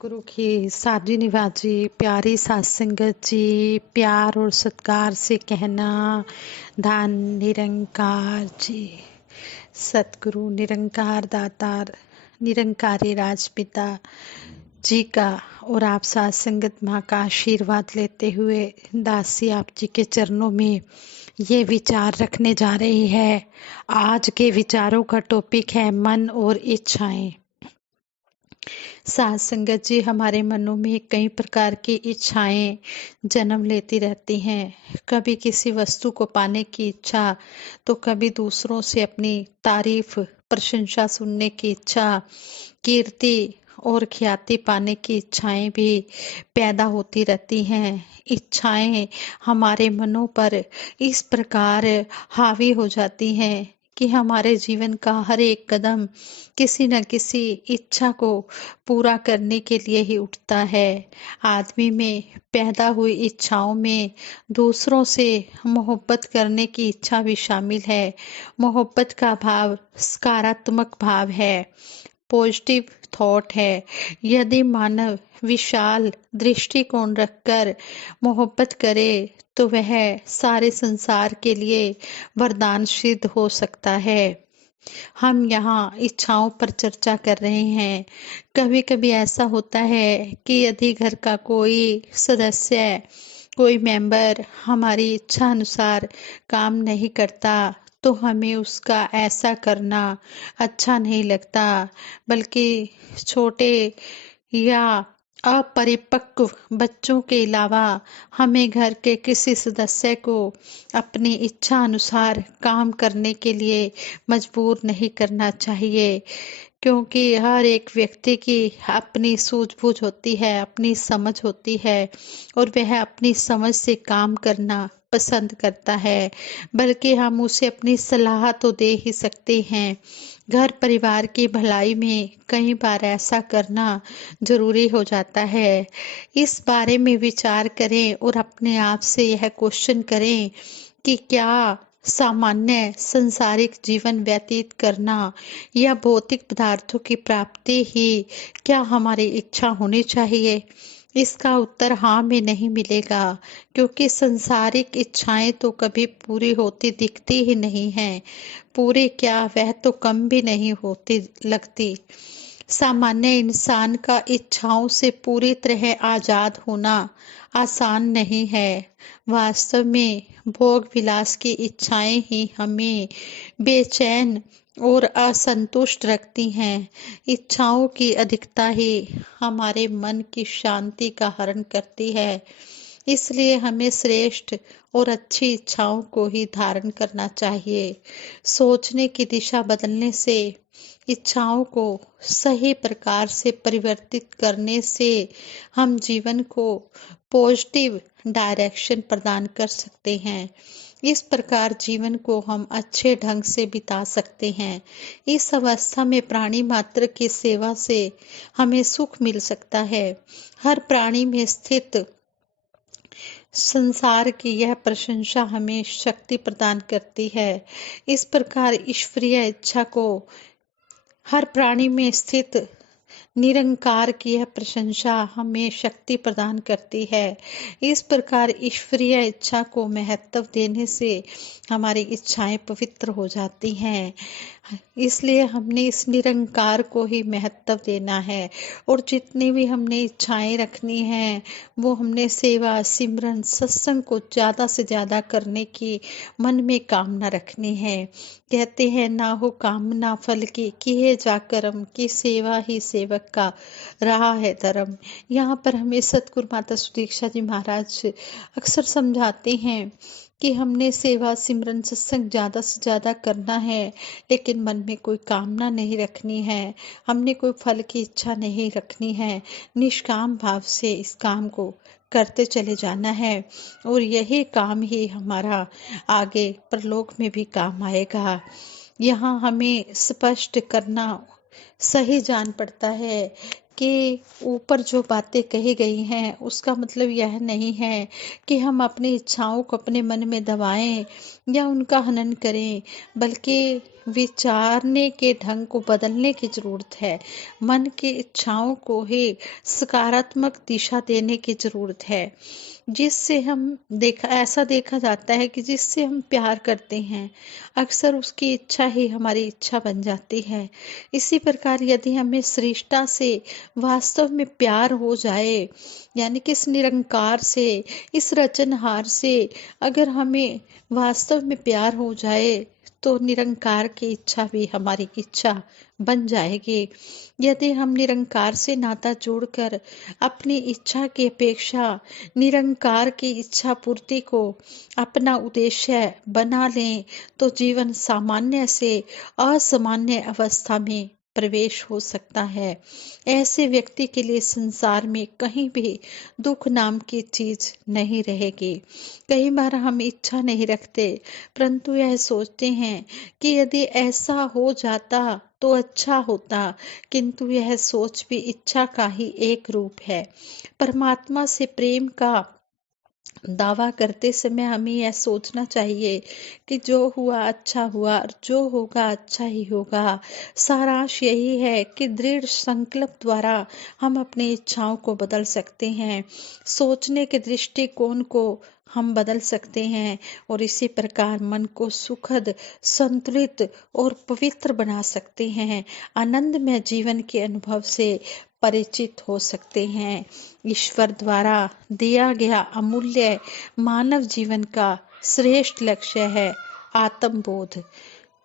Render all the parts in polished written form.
सतगुरु की साजी निवाजी प्यारी सात संगत जी, प्यार और सत्कार से कहना धान निरंकार जी। सतगुरु निरंकार दातार निरंकारी राजपिता जी का और आप सात संगत माँ का आशीर्वाद लेते हुए दासी आप जी के चरणों में ये विचार रखने जा रही है। आज के विचारों का टॉपिक है मन और इच्छाएं। सात संगत जी, हमारे मनों में कई प्रकार की इच्छाएं जन्म लेती रहती हैं। कभी किसी वस्तु को पाने की इच्छा, तो कभी दूसरों से अपनी तारीफ प्रशंसा सुनने की इच्छा, कीर्ति और ख्याति पाने की इच्छाएं भी पैदा होती रहती हैं। इच्छाएं हमारे मनों पर इस प्रकार हावी हो जाती हैं कि हमारे जीवन का हर एक कदम किसी न किसी इच्छा को पूरा करने के लिए ही उठता है। आदमी में पैदा हुई इच्छाओं में दूसरों से मोहब्बत करने की इच्छा भी शामिल है। मोहब्बत का भाव सकारात्मक भाव है, पॉजिटिव थॉट है। यदि मानव विशाल दृष्टिकोण रखकर मोहब्बत करे तो वह सारे संसार के लिए वरदान सिद्ध हो सकता है। हम यहाँ इच्छाओं पर चर्चा कर रहे हैं। कभी कभी ऐसा होता है कि यदि घर का कोई सदस्य, कोई मेंबर हमारी इच्छा अनुसार काम नहीं करता, तो हमें उसका ऐसा करना अच्छा नहीं लगता, बल्कि छोटे या अपरिपक्व बच्चों के अलावा हमें घर के किसी सदस्य को अपनी इच्छा अनुसार काम करने के लिए मजबूर नहीं करना चाहिए, क्योंकि हर एक व्यक्ति की अपनी सूझबूझ होती है, अपनी समझ होती है और वह अपनी समझ से काम करना पसंद करता है। बल्कि हम उसे अपनी सलाह तो दे ही सकते हैं। घर परिवार की भलाई में कई बार ऐसा करना जरूरी हो जाता है। इस बारे में विचार करें और अपने आप से यह क्वेश्चन करें कि क्या सामान्य संसारिक जीवन व्यतीत करना या भौतिक पदार्थों की प्राप्ति ही क्या हमारी इच्छा होनी चाहिए? इसका उत्तर हाँ में नहीं मिलेगा, क्योंकि संसारिक इच्छाएं तो कभी पूरी होती दिखती ही नहीं हैं। पूरी क्या, वह तो कम भी नहीं होती लगती। सामान्य इंसान का इच्छाओं से पूरी तरह आजाद होना आसान नहीं है। वास्तव में भोग विलास की इच्छाएं ही हमें बेचैन और असंतुष्ट रखती हैं। इच्छाओं की अधिकता ही हमारे मन की शांति का हरण करती है। इसलिए हमें श्रेष्ठ और अच्छी इच्छाओं को ही धारण करना चाहिए। सोचने की दिशा बदलने से, इच्छाओं को सही प्रकार से परिवर्तित करने से हम जीवन को पॉजिटिव डायरेक्शन प्रदान कर सकते हैं। इस प्रकार जीवन को हम अच्छे ढंग से बिता सकते हैं। इस अवस्था में प्राणी मात्र की सेवा से हमें सुख मिल सकता है। हर प्राणी में स्थित संसार की यह प्रशंसा हमें शक्ति प्रदान करती है। इस प्रकार ईश्वरीय इच्छा को हर प्राणी में स्थित निरंकार की यह प्रशंसा हमें शक्ति प्रदान करती है। इस प्रकार ईश्वरीय इच्छा को महत्व देने से हमारी इच्छाएं पवित्र हो जाती हैं। इसलिए हमने इस निरंकार को ही महत्व देना है और जितनी भी हमने इच्छाएं रखनी हैं वो हमने सेवा, सिमरन, सत्संग को ज़्यादा से ज़्यादा करने की मन में कामना रखनी है। कहते हैं ना हो कामना फल की, किए जा कर्म की सेवा ही सेवक का रहा है धर्म। यहाँ पर हमें सतगुरु माता सुदीक्षा जी महाराज अक्सर समझाते हैं कि हमने सेवा, सिमरन, सत्संग ज़्यादा से ज़्यादा करना है, लेकिन मन में कोई कामना नहीं रखनी है। हमने कोई फल की इच्छा नहीं रखनी है। निष्काम भाव से इस काम को करते चले जाना है और यही काम ही हमारा आगे परलोक में भी काम आएगा। यहाँ हमें स्पष्ट करना सही जान पड़ता है कि ऊपर जो बातें कही गई हैं उसका मतलब यह नहीं है कि हम अपनी इच्छाओं को अपने मन में दबाएं या उनका हनन करें, बल्कि विचारने के ढंग को बदलने की जरूरत है। मन की इच्छाओं को ही सकारात्मक दिशा देने की जरूरत है। जिससे हम ऐसा देखा जाता है कि जिससे हम प्यार करते हैं, अक्सर उसकी इच्छा ही हमारी इच्छा बन जाती है। इसी प्रकार यदि हमें सृष्टा से वास्तव में प्यार हो जाए, यानी कि इस निरंकार से, इस रचनहार से अगर हमें वास्तव में प्यार हो जाए, तो निरंकार की इच्छा भी हमारी इच्छा बन जाएगी। यदि हम निरंकार से नाता जोड़कर अपनी इच्छा की अपेक्षा निरंकार की इच्छा पूर्ति को अपना उद्देश्य बना लें, तो जीवन सामान्य से असामान्य अवस्था में प्रवेश हो सकता है। ऐसे व्यक्ति के लिए संसार में कहीं भी दुख नाम की चीज नहीं रहेगी। कई बार हम इच्छा नहीं रखते, परंतु यह सोचते हैं कि यदि ऐसा हो जाता तो अच्छा होता, किंतु यह सोच भी इच्छा का ही एक रूप है। परमात्मा से प्रेम का दावा करते समय हमें यह सोचना चाहिए कि जो हुआ अच्छा हुआ और जो होगा अच्छा ही होगा। सारांश यही है कि दृढ़ संकल्प द्वारा हम अपनी इच्छाओं को बदल सकते हैं, सोचने के दृष्टिकोण को हम बदल सकते हैं और इसी प्रकार मन को सुखद, संतुलित और पवित्र बना सकते हैं। आनंदमय जीवन के अनुभव से परिचित हो सकते हैं। ईश्वर द्वारा दिया गया अमूल्य मानव जीवन का श्रेष्ठ लक्ष्य है आत्मबोध।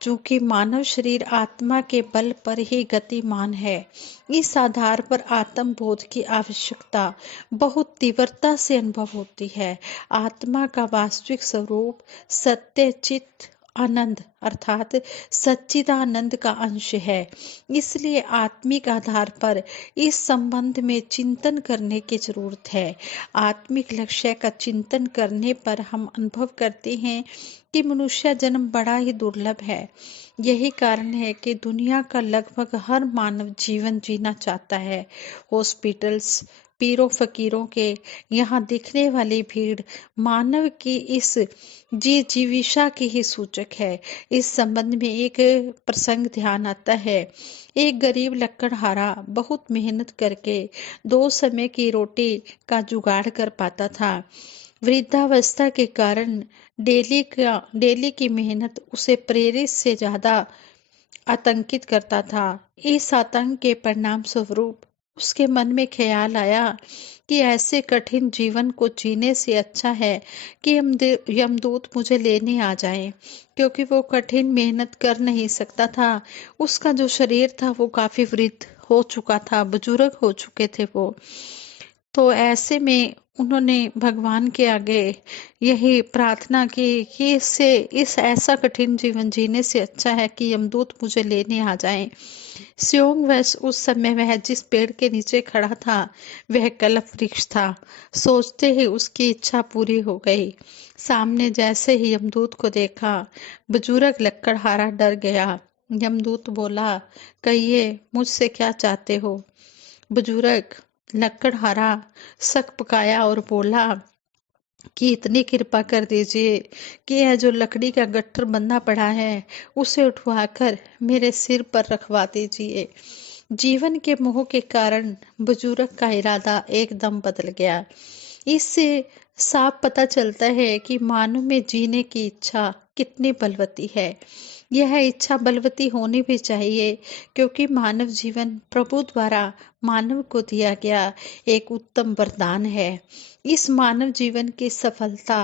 चूंकि मानव शरीर आत्मा के बल पर ही गतिमान है, इस आधार पर आत्मबोध की आवश्यकता बहुत तीव्रता से अनुभव होती है। आत्मा का वास्तविक स्वरूप सत्य चित्त आनंद अर्थात सच्चिदानंद का अंश है। इसलिए आत्मिक आधार पर इस संबंध में चिंतन करने की जरूरत है। आत्मिक लक्ष्य का चिंतन करने पर हम अनुभव करते हैं कि मनुष्य जन्म बड़ा ही दुर्लभ है। यही कारण है कि दुनिया का लगभग हर मानव जीवन जीना चाहता है। हॉस्पिटल्स, पीरों फकीरों के यहाँ दिखने वाली भीड़ मानव की इस जीविका की ही सूचक है। इस संबंध में एक प्रसंग ध्यान आता है। एक गरीब लकड़हारा बहुत मेहनत करके 2 समय की रोटी का जुगाड़ कर पाता था। वृद्धावस्था के कारण डेली की मेहनत उसे प्रेरित से ज्यादा आतंकित करता था। इस आतंक के परिणाम स्वरूप उसके मन में ख्याल आया कि ऐसे कठिन जीवन को जीने से अच्छा है कि यमदूत मुझे लेने आ जाएं, क्योंकि वो कठिन मेहनत कर नहीं सकता था। उसका जो शरीर था वो काफी वृद्ध हो चुका था, बुजुर्ग हो चुके थे वो। तो ऐसे में उन्होंने भगवान के आगे यही प्रार्थना की कि इस ऐसा कठिन जीवन जीने से अच्छा है कि यमदूत मुझे लेने आ जाएं। स्योंगवैस उस समय वह जिस पेड़ के नीचे खड़ा था वह कल्प वृक्ष था। सोचते ही उसकी इच्छा पूरी हो गई। सामने जैसे ही यमदूत को देखा, बुजुर्ग लकड़हारा डर गया। यमदूत बोला, कहिए मुझसे क्या चाहते हो? बुजुर्ग लकड़हारा सक पकाया और बोला कि इतनी कृपा कर दीजिए कि यह जो लकड़ी का गट्ठर बंधा पड़ा है उसे उठवाकर मेरे सिर पर रखवा दीजिए। जीवन के मोह के कारण बुजुर्ग का इरादा एकदम बदल गया। इससे साफ पता चलता है कि मानव में जीने की इच्छा कितनी बलवती है। यह इच्छा बलवती होनी भी चाहिए, क्योंकि मानव जीवन प्रभु द्वारा मानव को दिया गया एक उत्तम वरदान है। इस मानव जीवन की सफलता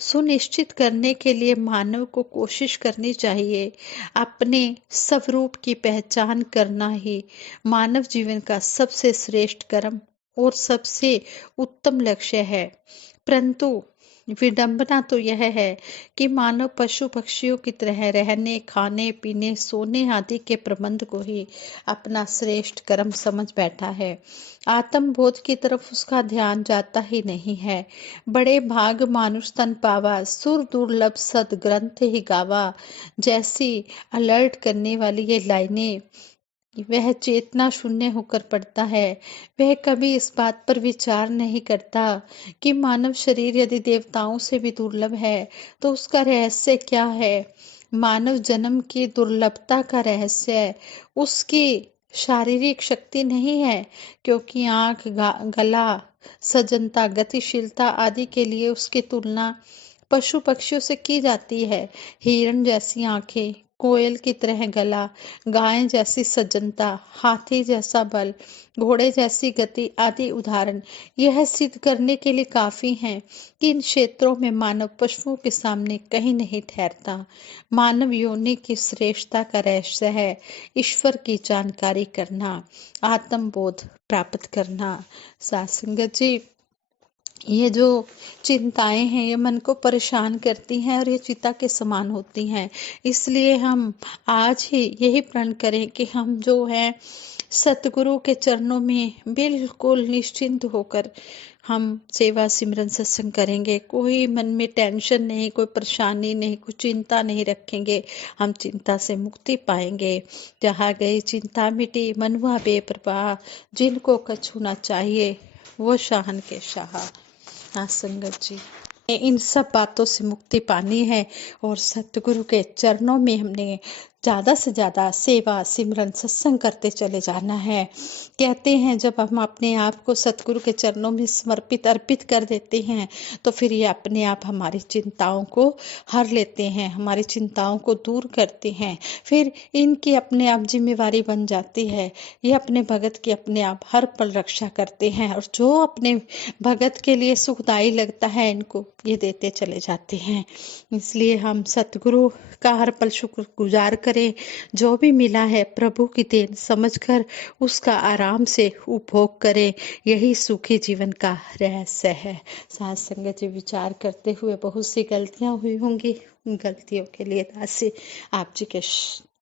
सुनिश्चित करने के लिए मानव को कोशिश करनी चाहिए। अपने स्वरूप की पहचान करना ही मानव जीवन का सबसे श्रेष्ठ कर्म और सबसे उत्तम लक्ष्य है। परंतु विडंबना तो यह है कि मानव पशु पक्षियों की तरह रहने, खाने, पीने, सोने आदि के प्रबंध को ही अपना श्रेष्ठ कर्म समझ बैठा है। आत्मबोध की तरफ उसका ध्यान जाता ही नहीं है। बड़े भाग मानुष तन पावा, सुर दुर्लभ सद ग्रंथ ही गावा जैसी अलर्ट करने वाली ये लाइनें वह चेतना शून्य होकर पड़ता है। वह कभी इस बात पर विचार नहीं करता कि मानव शरीर यदि देवताओं से भी दुर्लभ है तो उसका रहस्य क्या है। मानव जन्म की दुर्लभता का रहस्य है। उसकी शारीरिक शक्ति नहीं है, क्योंकि आंख, गला, सजनता, गतिशीलता आदि के लिए उसकी तुलना पशु पक्षियों से की जाती है। हिरण जैसी आंखें, कोयल की तरह गला, गाय जैसी सजनता, हाथी जैसा बल, घोड़े जैसी गति आदि उदाहरण यह सिद्ध करने के लिए काफी हैं कि इन क्षेत्रों में मानव पशुओं के सामने कहीं नहीं ठहरता। मानव योनि की श्रेष्ठता का रहस्य है ईश्वर की जानकारी करना, आत्मबोध प्राप्त करना। साथ संगत जी, ये जो चिंताएं हैं ये मन को परेशान करती हैं और ये चिता के समान होती हैं। इसलिए हम आज ही यही प्रण करें कि हम जो है सतगुरु के चरणों में बिल्कुल निश्चिंत होकर हम सेवा सिमरन सत्संग करेंगे। कोई मन में टेंशन नहीं, कोई परेशानी नहीं, कोई चिंता नहीं रखेंगे। हम चिंता से मुक्ति पाएंगे। जहाँ गई चिंता मिटी, मन हुआ बेपरवाह, जिनको कछु ना चाहिए वो शाहन के शाह। हाँ संगत जी, इन सब बातों से मुक्ति पानी है और सतगुरु के चरणों में हमने ज़्यादा से ज़्यादा सेवा सिमरन सत्संग करते चले जाना है। कहते हैं जब हम अपने आप को सतगुरु के चरणों में समर्पित अर्पित कर देते हैं तो फिर ये अपने आप हमारी चिंताओं को हर लेते हैं, हमारी चिंताओं को दूर करते हैं। फिर इनकी अपने आप जिम्मेवारी बन जाती है। ये अपने भगत की अपने आप हर पल रक्षा करते हैं और जो अपने भगत के लिए सुखदायी लगता है इनको ये देते चले जाते हैं। इसलिए हम सतगुरु का हर पल शुक्र गुजार करें। जो भी मिला है प्रभु की देन समझकर उसका आराम से उपभोग करें। यही सुखी जीवन का रहस्य है। साथ संगत जी, विचार करते हुए बहुत सी गलतियां हुई होंगी। उन गलतियों के लिए दासी आप जी के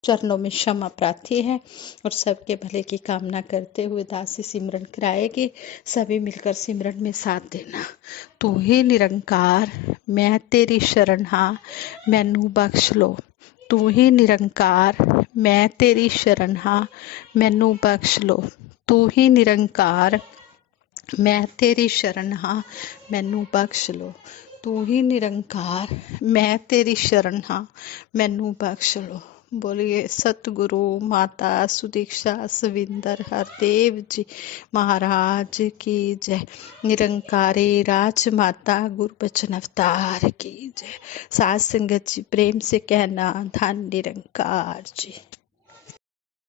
चरणों में क्षमा प्रार्थी है और सबके भले की कामना करते हुए दासी सिमरन कराएगी। सभी मिलकर सिमरन में साथ देना। तू ही निरंकार मैं तेरी शरण हाँ, मैनू बख्श लो। तू ही निरंकार मैं तेरी शरण हाँ, मैनू बख्श लो। तू ही निरंकार मैं तेरी शरण हाँ, मैनू बख्श लो। तू ही निरंकार मैं तेरी शरण हाँ, मैनू बख्श लो। बोलिए सतगुरु माता सुदीक्षा सविंदर हरदेव जी महाराज की जय। निरंकारी राजमाता गुरु बचन अवतार की जय। सात संगत जी प्रेम से कहना धन निरंकार जी।